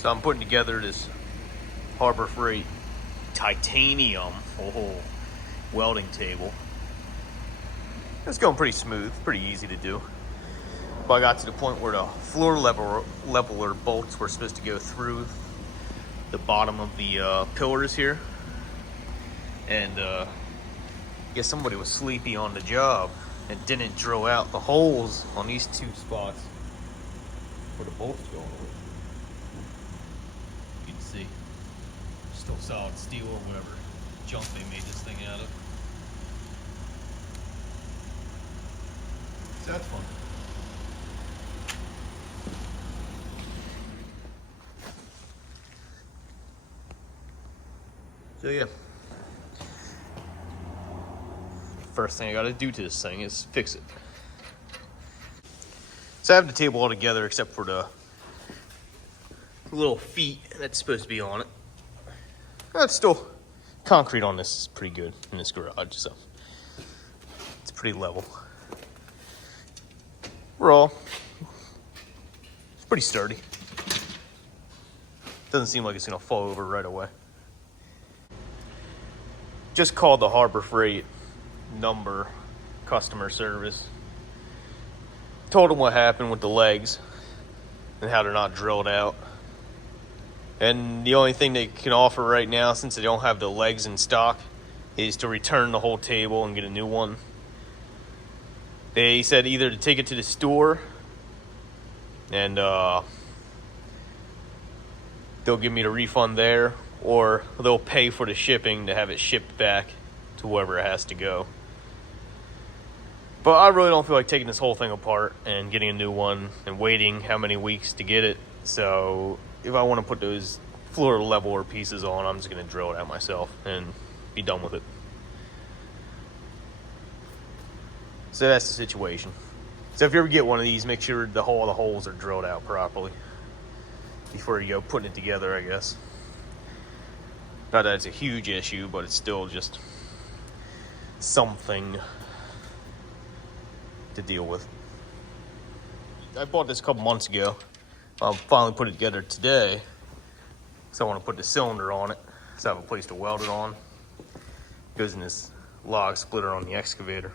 So I'm putting together this Harbor Freight titanium welding table. It's going pretty smooth, pretty easy to do. But I got to the point where the floor leveler bolts were supposed to go through the bottom of the pillars here. And I guess somebody was sleepy on the job and didn't drill out the holes on these two spots where the bolts go. You can see, still solid steel or whatever junk they made this thing out of. So that's fun. So yeah, first thing I gotta do to this thing is fix it. So I have the table all together except for the little feet that's supposed to be on it. That's still, concrete on this is pretty good in this garage, so it's pretty level. It's pretty sturdy. Doesn't seem like it's gonna fall over right away. Just called the Harbor Freight number, customer service. Told them what happened with the legs and how they're not drilled out. And the only thing they can offer right now, since they don't have the legs in stock, is to return the whole table and get a new one. They said either to take it to the store and they'll give me the refund there, or they'll pay for the shipping to have it shipped back to wherever it has to go. But I really don't feel like taking this whole thing apart and getting a new one and waiting how many weeks to get it. So if I want to put those floor leveler pieces on, I'm just going to drill it out myself and be done with it. So that's the situation. So if you ever get one of these, make sure all the holes are drilled out properly before you go putting it together, I guess. Not that it's a huge issue, but it's still just something to deal with. I bought this a couple months ago. I'll finally put it together today. So I want to put the cylinder on it, so I have a place to weld it on. It goes in this log splitter on the excavator.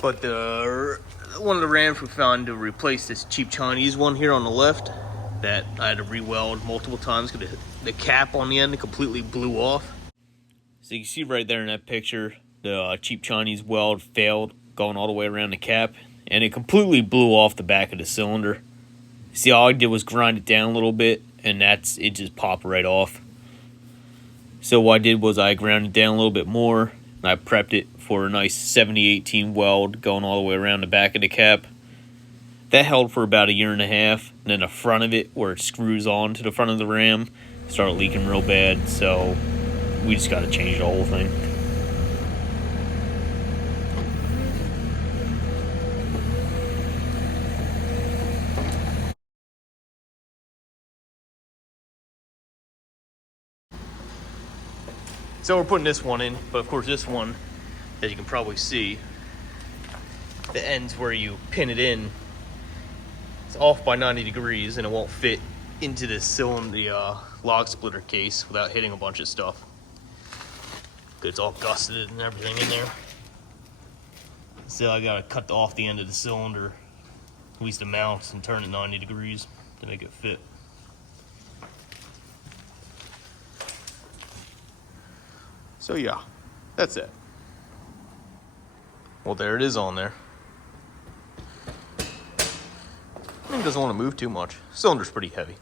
But one of the ramps we found to replace this cheap Chinese one here on the left that I had to re-weld multiple times because the cap on the end completely blew off. So you can see right there in that picture, the cheap Chinese weld failed going all the way around the cap, and it completely blew off the back of the cylinder. See, all I did was grind it down a little bit, and it just popped right off. So what I did was I ground it down a little bit more, and I prepped it for a nice 70-18 weld going all the way around the back of the cap. That held for about a year and a half, and then the front of it, where it screws on to the front of the ram, started leaking real bad, so we just got to change the whole thing. So we're putting this one in, but of course this one, as you can probably see, the ends where you pin it in, it's off by 90 degrees and it won't fit into this cylinder, the log splitter case without hitting a bunch of stuff. It's all gusseted and everything in there. So I gotta cut off the end of the cylinder, at least the mounts, and turn it 90 degrees to make it fit. So yeah, that's it. Well, there it is on there. It doesn't want to move too much. Cylinder's pretty heavy.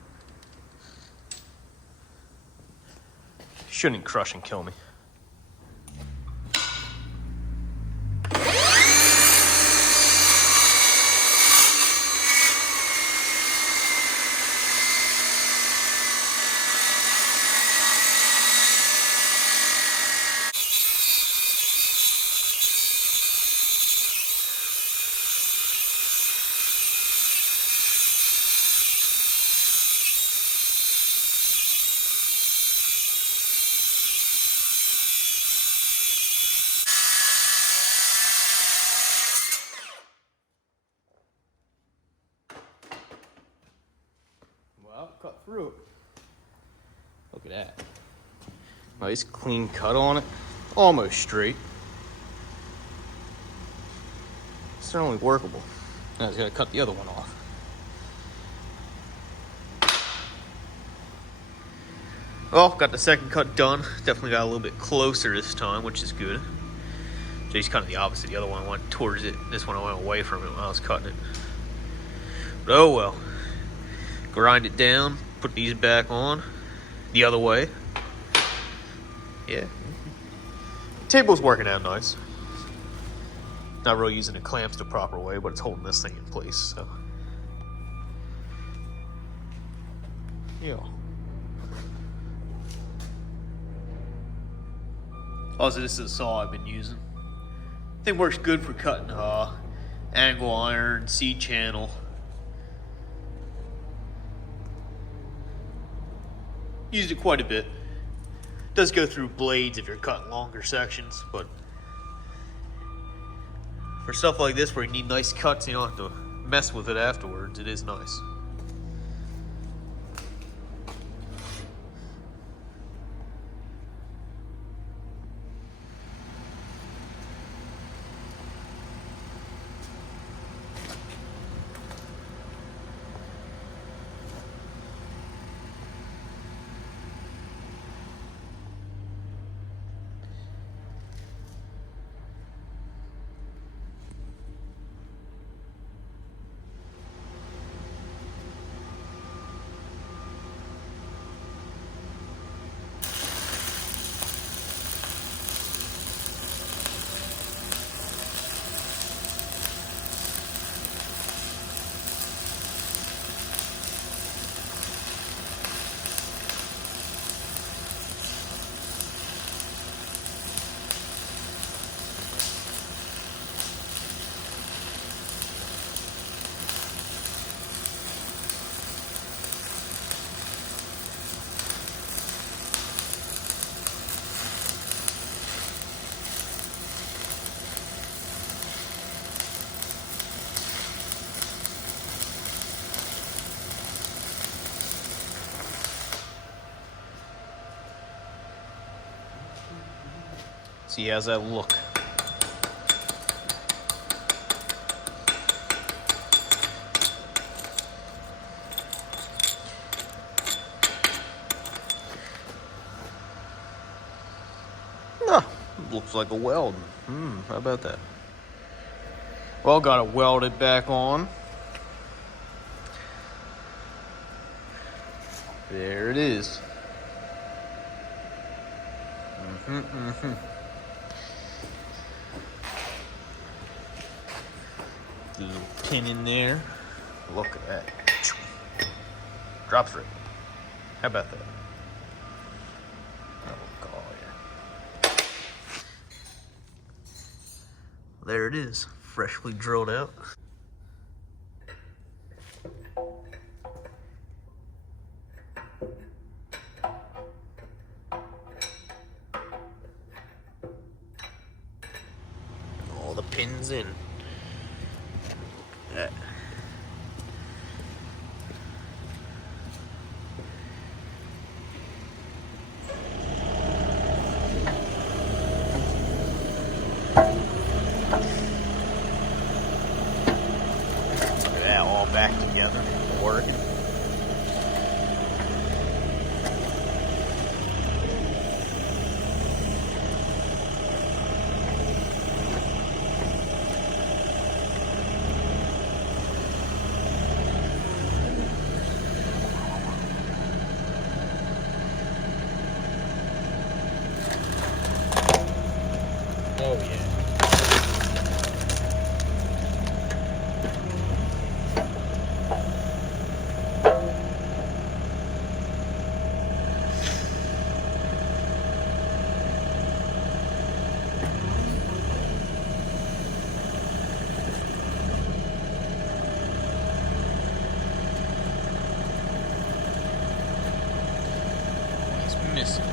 Shouldn't crush and kill me. cut through it. Look at that. Nice clean cut on it. Almost straight. Certainly workable. Now I just gotta cut the other one off. Well, got the second cut done. Definitely got a little bit closer this time, which is good. Just kind of the opposite. The other one went towards it. This one I went away from it when I was cutting it. But oh well. Grind it down. Put these back on. The other way. Yeah. Table's working out nice. Not really using the clamps the proper way, but it's holding this thing in place, so. Yeah. Also, this is a saw I've been using. I think works good for cutting angle iron, C-channel. Used it quite a bit. Does go through blades if you're cutting longer sections, but for stuff like this where you need nice cuts, you don't have to mess with it afterwards. It is nice. See, how's that look? Ah, looks like a weld. How about that? Well, gotta weld it back on. There it is. The little pin in there. Look at that. Drops right. How about that? Oh, God, yeah. There it is, freshly drilled out. All the pins in. All back together, working. Oh yeah. Missing.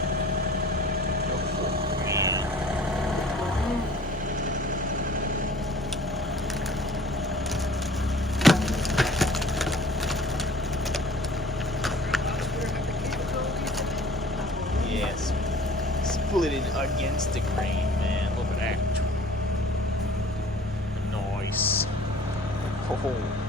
split it against the grain, man. Look at that. Nice. Oh.